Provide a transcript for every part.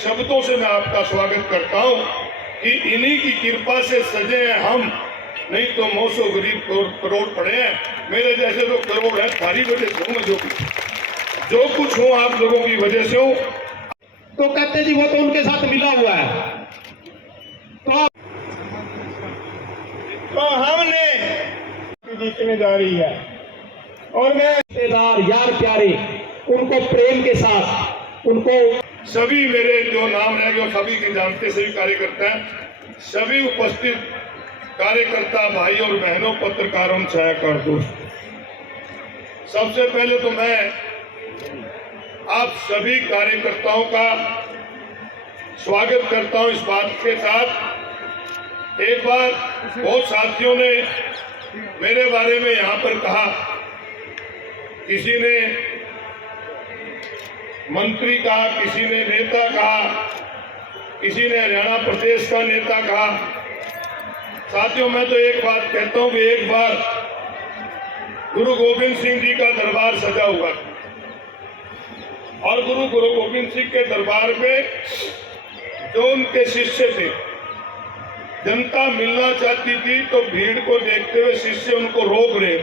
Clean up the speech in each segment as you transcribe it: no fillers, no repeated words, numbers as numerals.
शब्दों से मैं आपका स्वागत करता हूं कि इन्हीं की कृपा से सजे हैं हम, नहीं तो 900 गरीब करोड़ पड़े हैं। मेरे जैसे तो करोड़ है, सारी वजह से हूँ, जो कुछ हूँ आप लोगों की वजह से हूँ। तो कहते जी वो तो उनके साथ मिला हुआ है, तो हमने जीतने जा रही है। और मैं रिश्तेदार यार प्यारे उनको प्रेम के साथ, उनको सभी मेरे जो नाम रह गए सभी के जानते, सभी कार्यकर्ता हैं, सभी उपस्थित कार्यकर्ता भाई और बहनों, पत्रकारों, छायाकार दोस्त, सबसे पहले तो मैं आप सभी कार्यकर्ताओं का स्वागत करता हूं। इस बात के साथ एक बार बहुत साथियों ने मेरे बारे में यहाँ पर कहा, किसी ने मंत्री कहा, किसी ने नेता कहा, किसी ने हरियाणा प्रदेश का नेता कहा। साथियों, मैं तो एक बात कहता हूं कि एक बार गुरु गोविंद सिंह जी का दरबार सजा हुआ और गुरु गोविंद सिंह के दरबार में जो उनके शिष्य थे, जनता मिलना चाहती थी तो भीड़ को देखते हुए शिष्य उनको रोक रहे।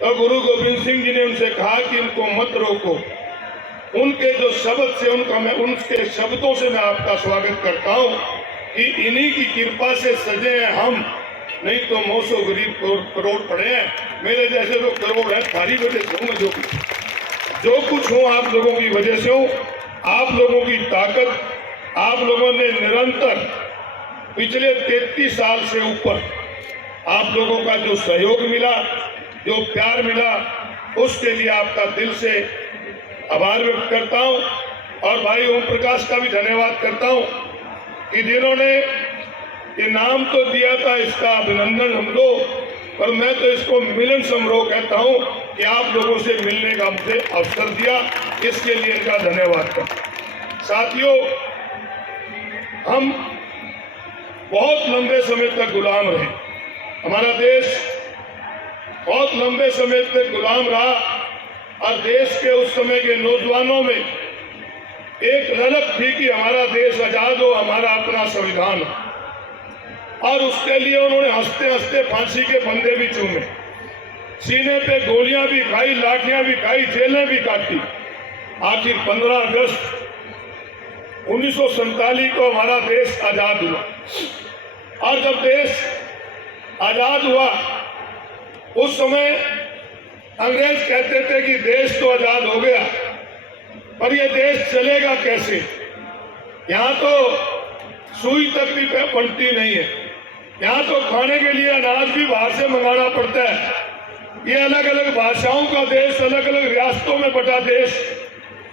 तो गुरु गोविंद सिंह जी ने उनसे कहा कि इनको मत रोको। उनके जो शब्द से उनके शब्दों से मैं आपका स्वागत करता हूं कि इन्हीं की कृपा से सजे हैं हम, नहीं तो 900 गरीब करोड़ पड़े हैं। मेरे जैसे तो करोड़ है, सारी वजह से हूँ, जो कुछ हूँ आप लोगों की वजह से हूँ। आप लोगों की ताकत, आप लोगों ने निरंतर पिछले 33 साल से ऊपर आप लोगों का जो सहयोग मिला, जो प्यार मिला, उसके लिए आपका दिल से आभार व्यक्त करता हूं। और भाई ओम प्रकाश का भी धन्यवाद करता हूं कि जिन्होंने इनाम तो दिया था, इसका अभिनंदन हम दो, पर मैं तो इसको मिलन समारोह कहता हूं कि आप लोगों से मिलने का मुझे अवसर दिया, इसके लिए इनका धन्यवाद करता हूं। साथियों, हम बहुत लंबे समय तक गुलाम रहे, हमारा देश बहुत लंबे समय तक गुलाम रहा और देश के उस समय के नौजवानों में एक ललक थी कि हमारा देश आजाद हो, हमारा अपना संविधान हो। और उसके लिए उन्होंने हंसते हंसते फांसी के फंदे भी चूमे, सीने पे गोलियां भी खाई, लाठियां भी खाई, जेलें भी काटी। आखिर 15 अगस्त 1947 को हमारा देश आजाद हुआ। और जब देश आजाद हुआ उस समय अंग्रेज कहते थे कि देश तो आजाद हो गया, पर यह देश चलेगा कैसे? यहाँ तो सुई तक भी बनती नहीं है, यहाँ तो खाने के लिए अनाज भी बाहर से मंगाना पड़ता है। ये अलग अलग भाषाओं का देश, अलग अलग रियासतों में बटा देश,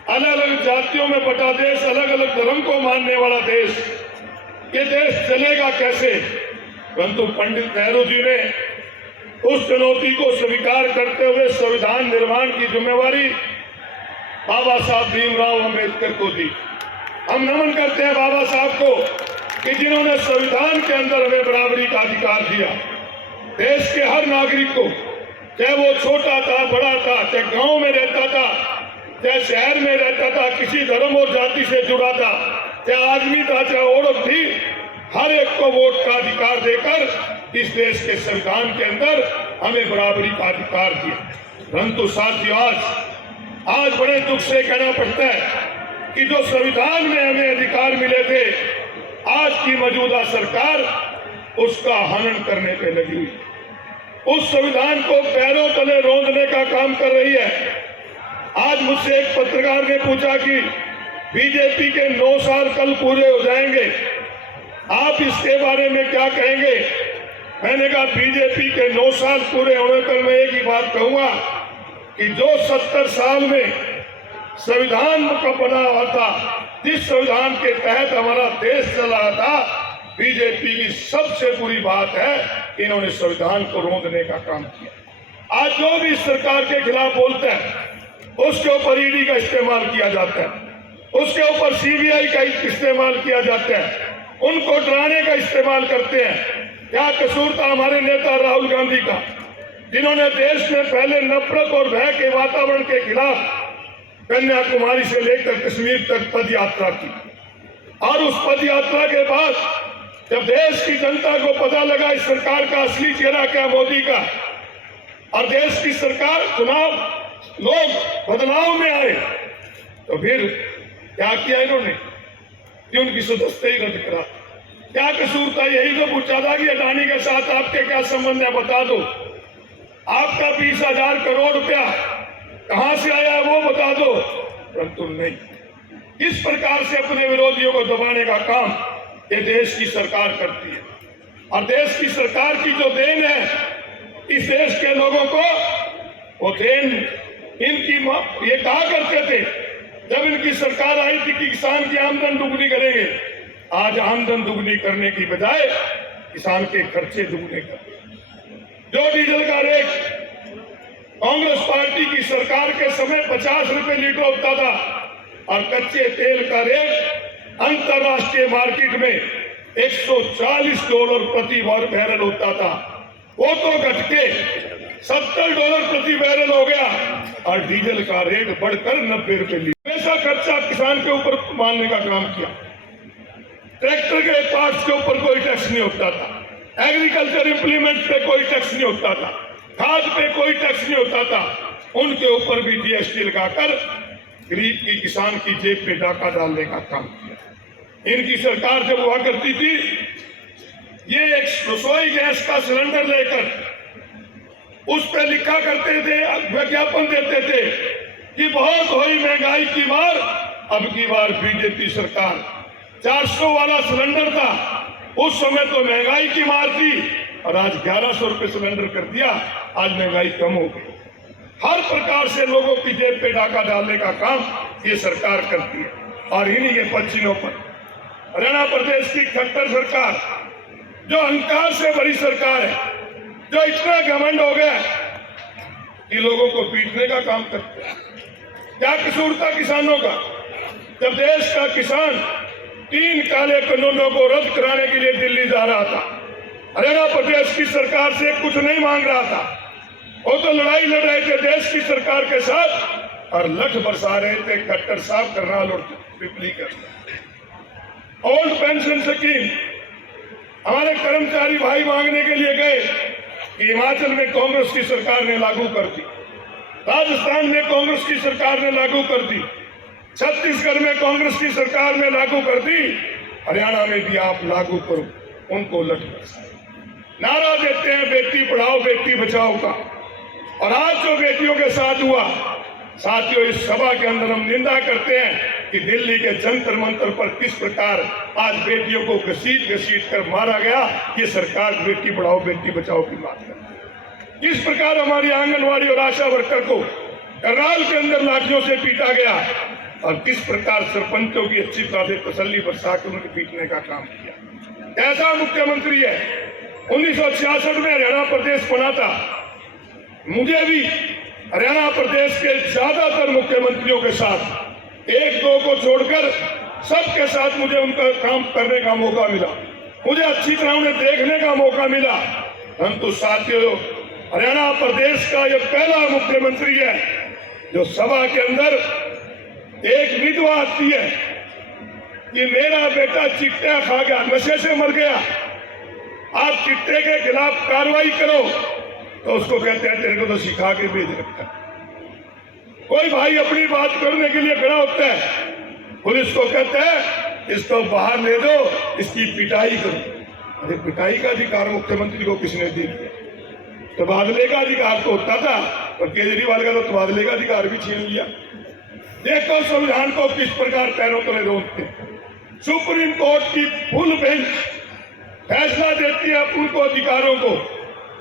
अलग अलग जातियों में बटा देश, अलग अलग धर्म को मानने वाला देश, ये देश चलेगा कैसे? परंतु पंडित नेहरू जी ने उस चुनौती को स्वीकार करते हुए संविधान निर्माण की जिम्मेवारी बाबा साहब भीमराव अम्बेडकर को दी। हम नमन करते हैं बाबा साहब को कि जिन्होंने संविधान के अंदर हमें बराबरी का अधिकार दिया। देश के हर नागरिक को, चाहे वो छोटा था, बड़ा था, चाहे गांव में रहता था, चाहे शहर में रहता था, किसी धर्म और जाति से जुड़ा था, चाहे आदमी था, चाहे औरत थी, हर एक को वोट का अधिकार देकर इस देश के संविधान के अंदर हमें बराबरी का अधिकार दिया। परंतु साथियों, आज बड़े दुख से कहना पड़ता है कि जो संविधान में हमें अधिकार मिले थे, आज की मौजूदा सरकार उसका हनन करने पे लगी हुई, उस संविधान को पैरों तले रौंदने का काम कर रही है। आज मुझसे एक पत्रकार ने पूछा कि बीजेपी के 9 साल कल पूरे हो जाएंगे, आप इसके बारे में क्या कहेंगे? मैंने कहा, बीजेपी के 9 साल पूरे होने पर मैं एक ही बात कहूंगा कि जो 70 साल में संविधान का बना हुआ था, जिस संविधान के तहत हमारा देश चला था, बीजेपी की सबसे बुरी बात है कि इन्होंने संविधान को रोकने का काम किया। आज जो भी सरकार के खिलाफ बोलते हैं उसके ऊपर ईडी का इस्तेमाल किया जाता है, उसके ऊपर सीबीआई का इस्तेमाल किया जाता है, उनको डराने का इस्तेमाल करते हैं। क्या कसूर था हमारे नेता राहुल गांधी का, जिन्होंने देश में पहले नफरत और भय के वातावरण के खिलाफ कन्याकुमारी से लेकर कश्मीर तक पद यात्रा की। और उस पद यात्रा के बाद जब देश की जनता को पता लगा इस सरकार का असली चेहरा क्या मोदी का, और देश की सरकार चुनाव लोग बदलाव में आए, तो फिर क्या किया इन्होंने कि उनकी सदस्यता ही रद्द करा। क्या कसूर था? यही तो पूछा था कि अडानी के साथ आपके क्या संबंध है, बता दो। आपका 20,000 करोड़ रुपया कहां से आया है वो बता दो। परंतु नहीं, किस प्रकार से अपने विरोधियों को दबाने का काम ये देश की सरकार करती है। और देश की सरकार की जो देन है इस देश के लोगों को, वो देन इनकी ये कहा करते थे जब इनकी सरकार आई थी कि किसान की आमदन दुगनी करेंगे। आज आमदन दुगनी करने की बजाय किसान के खर्चे दुगने कर। जो डीजल का रेट कांग्रेस पार्टी की सरकार के समय 50 रुपए लीटर होता था और कच्चे तेल का रेट अंतरराष्ट्रीय मार्केट में $140 प्रति बैरल होता था, वो तो घट के $70 प्रति बैरल हो गया और डीजल का रेट बढ़कर 90 रुपए लीटर। ऐसा खर्चा किसान के ऊपर मानने का काम किया। ट्रैक्टर के पार्ट्स के ऊपर कोई टैक्स नहीं होता था, एग्रीकल्चर इंप्लीमेंट पे कोई टैक्स नहीं होता था, खाद पे कोई टैक्स नहीं होता था। उनके ऊपर भी जीएसटी लगाकर गरीब की किसान की जेब पे डाका डालने का काम किया। इनकी सरकार जब हुआ करती थी, ये एक रसोई गैस का सिलेंडर लेकर उस पे लिखा करते थे, विज्ञापन देते थे कि बहुत हुई महंगाई की मार, अब की बार बीजेपी सरकार। 400 वाला सिलेंडर था, उस समय तो महंगाई की मार थी, और आज 1100 रुपए सिलेंडर कर दिया। आज महंगाई कम हो गई। हर प्रकार से लोगों की जेब पे डाका डालने का काम ये सरकार करती है। और इन्हीं के पक्षियों पर हरियाणा प्रदेश की खट्टर सरकार, जो अहंकार से बड़ी सरकार है, जो इतना घमंड हो गया कि लोगों को पीटने का काम करते हैं। क्या कसूर था किसानों का? जब देश का किसान 3 काले कानूनों को रद्द कराने के लिए दिल्ली जा रहा था, हरियाणा प्रदेश की सरकार से कुछ नहीं मांग रहा था, वो तो लड़ाई लड़ रहे थे देश की सरकार के साथ और लठ बरसा रहे थे खट्टर साहब, करनाल और पिपली कर। ओल्ड पेंशन स्कीम हमारे कर्मचारी भाई मांगने के लिए गए कि हिमाचल में कांग्रेस की सरकार ने लागू कर दी, राजस्थान में कांग्रेस की सरकार ने लागू कर दी, छत्तीसगढ़ में कांग्रेस की सरकार ने लागू कर दी, हरियाणा में भी आप लागू करो। उनको लठ बरसाए, नारा देते हैं बेटी पढ़ाओ बेटी बचाओ का। और आज जो बेटियों के साथ हुआ, साथियों, इस सभा के अंदर हम निंदा करते हैं कि दिल्ली के जंतर मंतर पर किस प्रकार आज बेटियों को घसीट घसीट कर मारा गया। ये सरकार बेटी पढ़ाओ बेटी बचाओ की बात करती है। किस प्रकार हमारी आंगनवाड़ी और आशा वर्कर को करनाल के अंदर लाठियों से पीटा गया और किस प्रकार सरपंचों की अच्छी तरह से तसल्ली बरसा कर उन्हें पीटने का काम किया। ऐसा मुख्यमंत्री है। 1966 में हरियाणा प्रदेश बना था। मुझे भी हरियाणा प्रदेश के ज्यादातर मुख्यमंत्रियों के साथ, 1-2 को छोड़कर सबके साथ मुझे उनका काम करने का मौका मिला, मुझे अच्छी तरह उन्हें देखने का मौका मिला। परंतु साथियों, हरियाणा प्रदेश का यह पहला मुख्यमंत्री है जो सभा के अंदर एक विधवा आती है कि मेरा बेटा चिट्टा खा गया, नशे से मर गया, आप चिट्टे के खिलाफ कार्रवाई करो, तो उसको कहते हैं तेरे को तो सिखा के भेज रखा। कोई भाई अपनी बात करने के लिए खड़ा होता है, पुलिस को कहते हैं इसको बाहर ले दो, इसकी पिटाई करो। अरे पिटाई का अधिकार मुख्यमंत्री को किसने दी? तबादले का अधिकार तो होता था, और केजरीवाल का तो तबादले का अधिकार भी छीन लिया। देखो संविधान को किस प्रकार पैरों तले रोकते। सुप्रीम कोर्ट की फुल बेंच फैसला देती है उनको अधिकारों को,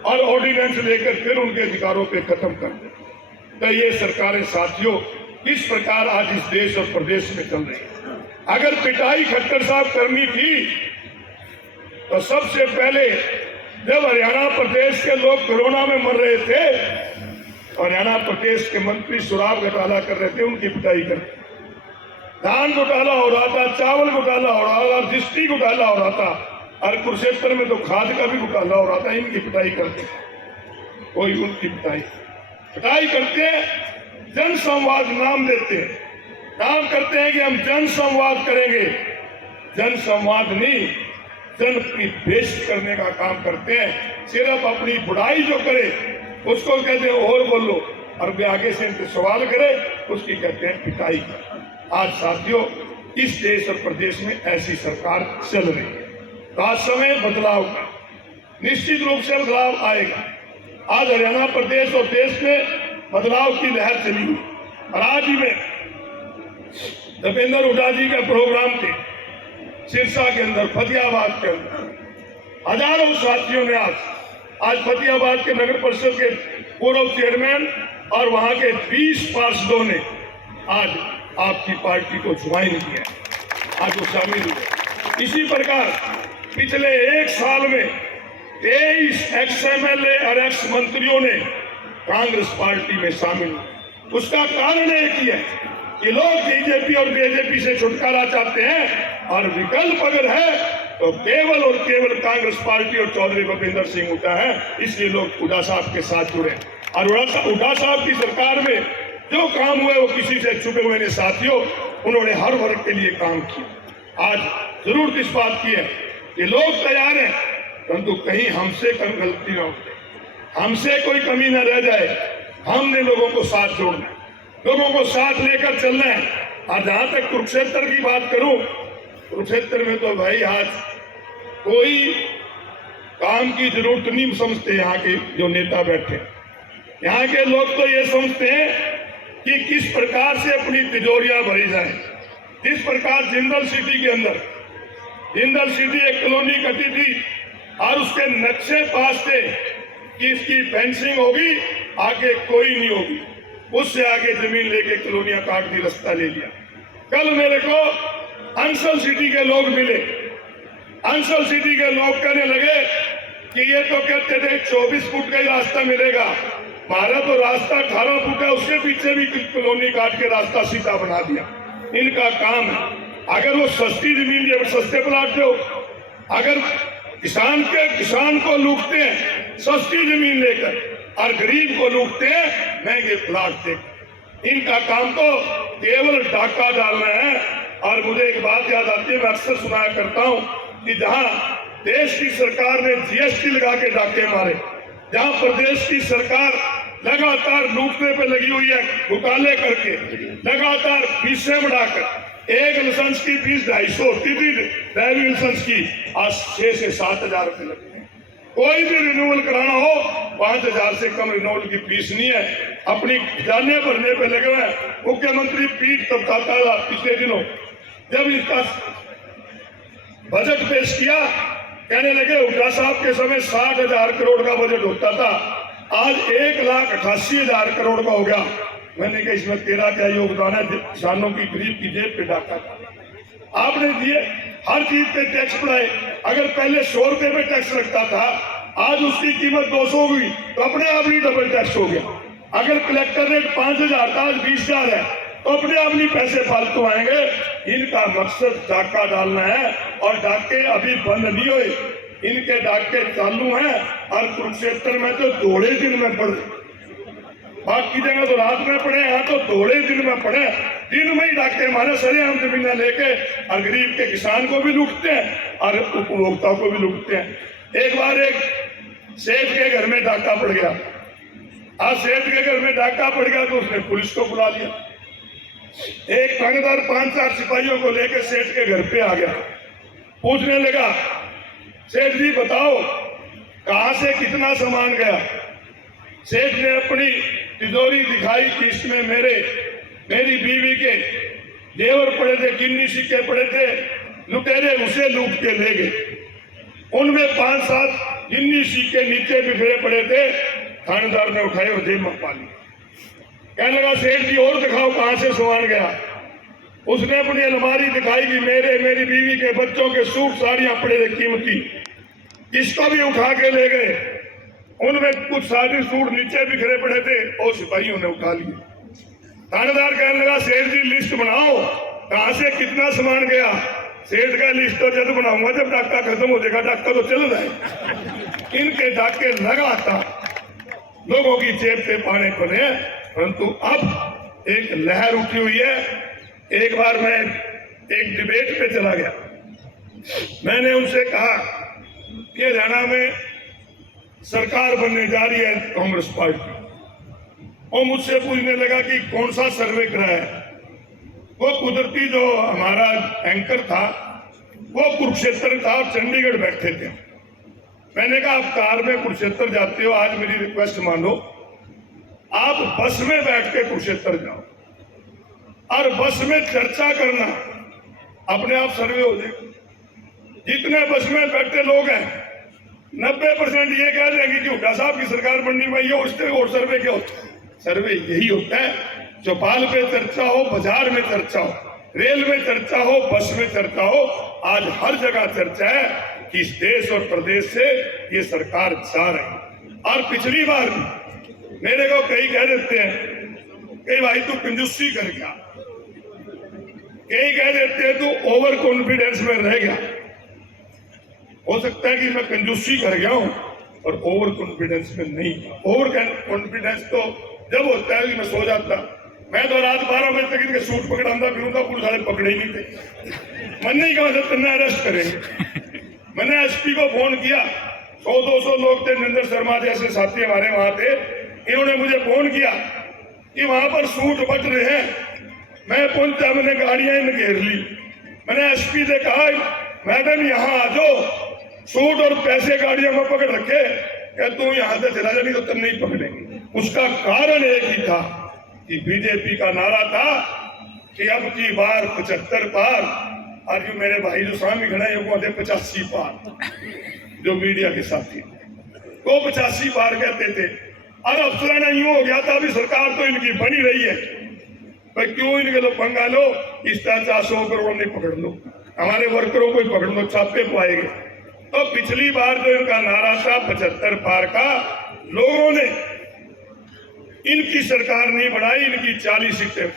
और ऑर्डिनेंस लेकर फिर उनके अधिकारों पे खत्म कर देते। तो ये सरकारें साथियों किस प्रकार आज इस देश और प्रदेश में चल रही है। अगर पिटाई खट्टर साहब करनी थी तो सबसे पहले जब हरियाणा प्रदेश के लोग कोरोना में मर रहे थे, हरियाणा प्रदेश के मंत्री शराब घोटाला कर रहे थे, उनकी पिटाई कर। धान घोटाला हो रहा था, चावल घोटाला हो रहा था, रजिस्ट्री घोटाला हो रहा था, और कुरुक्षेत्र में तो खाद का भी घोटाला हो रहा था। इनकी पिटाई करते कोई उनकी पिटाई करते हैं। जन संवाद नाम देते हैं, काम करते हैं कि हम जन संवाद करेंगे। जन संवाद नहीं, जन की बेइज्जती करने का काम करते हैं। सिर्फ अपनी बुराई जो करे उसको कहते हैं और बोलो, और वे आगे से इनसे सवाल करे उसकी कहते हैं पिटाई कर। आज साथियों, इस देश और प्रदेश में ऐसी सरकार चल रही है। तो आज समय बदलाव का, निश्चित रूप से बदलाव आएगा। आज हरियाणा प्रदेश और देश में बदलाव की लहर चली हुई। और आज ही में दीपेंद्र हुड्डा जी का प्रोग्राम थे सिरसा के अंदर, फतेहाबाद के अंदर। हजारों साथियों ने आज फतेहाबाद के नगर परिषद के पूर्व चेयरमैन और वहां के 20 पार्षदों ने आज आपकी पार्टी को ज्वाइन किया, आज वो शामिल हुए। इसी प्रकार पिछले एक साल में 23 एक्स MLA और एक्स मंत्रियों ने कांग्रेस पार्टी में शामिल हुए। उसका कारण एक ही है कि लोग बीजेपी और बीजेपी से छुटकारा चाहते हैं, और विकल्प अगर है तो केवल और केवल कांग्रेस पार्टी और चौधरी भूपेंद्र सिंह हुड्डा है। इसलिए लोग हुड्डा साहब के साथ जुड़े। और हुड्डा साहब की सरकार में जो काम हुए वो किसी से छुपे हुए नहीं साथियों, उन्होंने हर वर्ग के लिए काम किया। आज जरूर इस बात की है कि लोग तैयार हैं, परंतु कहीं हमसे कम गलती न हो, हमसे कोई कमी न रह जाए। हमने लोगों को साथ जोड़ना है, लोगों को साथ लेकर चलना है। और जहां तक कुरुक्षेत्र की बात करूं, कुरुक्षेत्र में तो भाई आज कोई काम की जरूरत नहीं समझते। यहाँ के जो नेता बैठे, यहाँ के लोग तो ये समझते हैं कि किस प्रकार से अपनी तिजोरियां भरी जाए। जिस प्रकार जिंदल सिटी के अंदर, जिंदल सिटी एक कॉलोनी कटी थी और उसके नक्शे पास थे कि इसकी फेंसिंग होगी, आगे कोई नहीं होगी। उससे आगे जमीन लेके कॉलोनियां काट दी, रास्ता ले लिया। कल मेरे को अंसल सिटी के लोग मिले। अंसल सिटी के लोग कहने लगे कि ये तो कहते थे 24 फुट का ही रास्ता मिलेगा, हमारा तो रास्ता 18 फुट है, उसके पीछे भी कॉलोनी काट के रास्ता सीधा बना दिया। इनका काम है, अगर वो सस्ती जमीन दे, सस्ते प्लाट दो। अगर किसान को लूटते हैं सस्ती जमीन लेकर, और गरीब को लूटते हैं महंगे प्लाट देकर। इनका काम तो केवल डाका डालना है। और मुझे एक बात याद आती है, मैं अक्सर सुनाया करता हूं कि जहां देश की सरकार ने GST लगा के डाके मारे, जहां प्रदेश की सरकार लगातार लूटने पे लगी हुई है, घोटाले करके लगातार फीसें बढ़ाकर, एक लाइसेंस की फीस 250 होती थी ड्राइविंग लाइसेंस की, आज 6 से 7 हजार रुपए लगते हैं। कोई भी रिन्यूअल कराना हो 5,000 से कम रिन्यूअल की फीस नहीं है। अपनी जाने भरने पे लगे हुए हैं। मुख्यमंत्री पीठ टपकाता था पिछले दिनों, जब इसका बजट पेश किया, कहने लगे हुड्डा साहब के समय 60,000 करोड़ का बजट होता था, आज 1,88,000 करोड़ का हो गया। मैंने कहा इसमें तेरा क्या योगदान है, किसानों की गरीब की जेब पे डाका था आपने दिए। हर चीज पे टैक्स बढ़ाए। अगर पहले 100 रुपए पे टैक्स लगता था, आज उसकी कीमत 200 हुई, तो अपने आप ही डबल टैक्स हो गया। अगर कलेक्टर रेट 5,000 था, आज 20,000 है, तो अपने आप नहीं पैसे फालतू आएंगे। इनका मकसद डाका डालना है, और डाके अभी बंद नहीं हुए, इनके डाके चालू हैं। और कुरुक्षेत्र में तो थोड़े दिन में पड़े, बाकी जगह तो रात में पड़े, यहाँ तो थोड़े दिन में पड़े। दिन में ही डाके मारे, सरेआम जमीन लेके, और गरीब के किसान को भी लूटते हैं और उपभोक्ता को भी लूटते हैं। एक बार एक सेठ के घर में डाका पड़ गया। आज सेठ के घर में डाका पड़ गया तो उसने पुलिस को बुला लिया। एक थानेदार 5-4 सिपाहियों को लेकर सेठ के घर पे आ गया, पूछने लगा, सेठ जी बताओ कहां से कितना सामान गया। सेठ ने अपनी तिजोरी दिखाई कि इसमें मेरी बीवी के जेवर पड़े थे, गिन्नी सिक्के पड़े थे, लुटेरे उसे लूट के ले गए। उनमें 5-7 गिन्नी सिक्के नीचे बिखरे पड़े थे, थानेदार ने उठाए और जेब में पा लिए। कहने लगा सेठ जी और दिखाओ कहां से सामान गया। उसने अपनी अलमारी दिखाई कि मेरी बीवी के बच्चों के सूट साड़ियां पड़े थे कीमती, इसको भी उठा के ले गए। उनमें कुछ साड़ी सूट नीचे बिखरे पड़े थे और सिपाहियों ने उठा लिए। थानेदार कहने लगा सेठ जी लिस्ट बनाओ कहां से कितना सामान गया। सेठ का लिस्ट तो जब बनाऊंगा जब डाका खत्म हो जाएगा, डाका तो चल जाए। इनके डाके लगातार लोगों की जेब पे पाने पड़े, परंतु अब एक लहर उठी हुई है। एक बार मैं एक डिबेट पे चला गया, मैंने उनसे कहा कि हरियाणा में सरकार बनने जा रही है कांग्रेस पार्टी, और मुझसे पूछने लगा कि कौन सा सर्वे करा है। वो कुदरती जो हमारा एंकर था वो कुरुक्षेत्र था, चंडीगढ़ बैठे थे। मैंने कहा आप कार में कुरुक्षेत्र जाते हो, आज मेरी रिक्वेस्ट मानो, आप बस में बैठ के कुरुक्षेत्र जाओ और बस में चर्चा करना, अपने आप सर्वे हो जाएगा। जितने बस में बैठे लोग हैं 90% ये कह देंगे कि हुड्डा साहब की सरकार बननी चाहिए। उससे और सर्वे क्या होता है? सर्वे यही होता है, चौपाल पे चर्चा हो, बाजार में चर्चा हो, रेल में चर्चा हो, बस में चर्चा हो। आज हर जगह चर्चा है कि इस देश और प्रदेश से ये सरकार जा रही है। और पिछली बार भी मेरे को कई कह देते हैं कि भाई तू कंजूसी कर गया, कई कह देते हैं तू ओवर कॉन्फिडेंस में रह गया। हो सकता है कि मैं कंजूसी कर गया हूं और ओवर कॉन्फिडेंस में नहीं। ओवर कॉन्फिडेंस तो जब होता है कि मैं सो जाता, मैं तो रात 12 बजे तक इनके सूट पकड़ाता फिरूंगा, पुलिस वाले पकड़े ही नहीं थे। मैंने ही कहा था तुमने अरेस्ट करेंगे। मैंने एसपी को फोन किया, 100-200 लोग थे, नरेंद्र शर्मा जैसे साथी हमारे वहां थे, इन्होंने मुझे फोन किया कि वहां पर सूट बच रहे हैं। मैं पहुंचा, मैंने गाड़ियां इन घेर ली। मैंने एसपी से कहा मैडम यहाँ आ जाओ, सूट और पैसे गाड़ियों में पकड़ रखे, क्या तू यहाँ से चला जा, नहीं तो तुम नहीं पकड़ेंगे। उसका कारण एक ही था कि बीजेपी का नारा था कि अब की बार 75 पार, और जो मेरे भाई जो सामने खड़े हैं वो कहते 85 पार, जो मीडिया के साथी वो 85 पार कहते थे। और अफसराना यूं हो गया था, अभी सरकार तो इनकी बनी रही है, भाई क्यों इनके लोग पंगा लो, इस तरह 400 करोड़ नहीं पकड़ लो, हमारे वर्करों को ही पकड़ लो, छापे पाएंगे। तो पिछली बार जो इनका नारा था 75 पार का, लोगों ने इनकी सरकार नहीं बढ़ाई, इनकी 40 सीटें,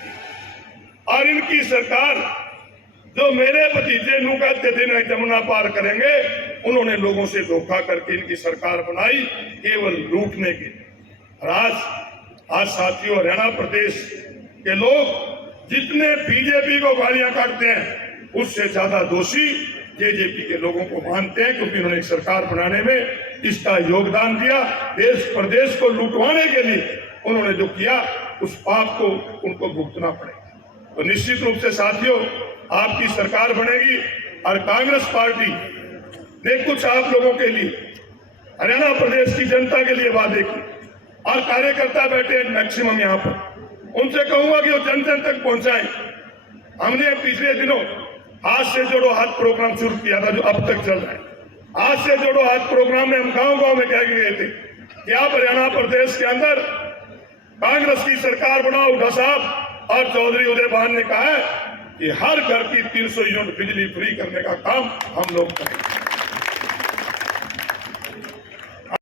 और इनकी सरकार जो मेरे भतीजे नू कहते थे ना जमुना पार करेंगे, उन्होंने लोगों से धोखा करके इनकी सरकार बनाई केवल लूटने के। और आज साथियों, हरियाणा प्रदेश के लोग जितने बीजेपी को गालियां काटते हैं उससे ज्यादा दोषी जेजेपी के लोगों को मानते हैं, क्योंकि उन्होंने एक सरकार बनाने में इसका योगदान दिया। देश प्रदेश को लूटवाने के लिए उन्होंने जो किया उस पाप को उनको भुगतना पड़ेगा। तो निश्चित रूप से साथियों, आपकी सरकार बनेगी और कांग्रेस पार्टी ने कुछ आप लोगों के लिए, हरियाणा प्रदेश की जनता के लिए वादे की, और कार्यकर्ता बैठे मैक्सिमम यहाँ पर, उनसे कहूंगा कि वो जन जन तक पहुंचाएं। हमने पिछले दिनों हाथ से जोड़ो हाथ प्रोग्राम शुरू किया था, जो अब तक चल रहा है। हाथ से जोड़ो हाथ प्रोग्राम में हम गांव-गांव में कह गए थे कि आप हरियाणा प्रदेश के अंदर कांग्रेस की सरकार बनाओ। हुड्डा साहब और चौधरी उदयभान ने कहा है कि हर घर की 300 यूनिट बिजली फ्री करने का काम हम लोग करेंगे।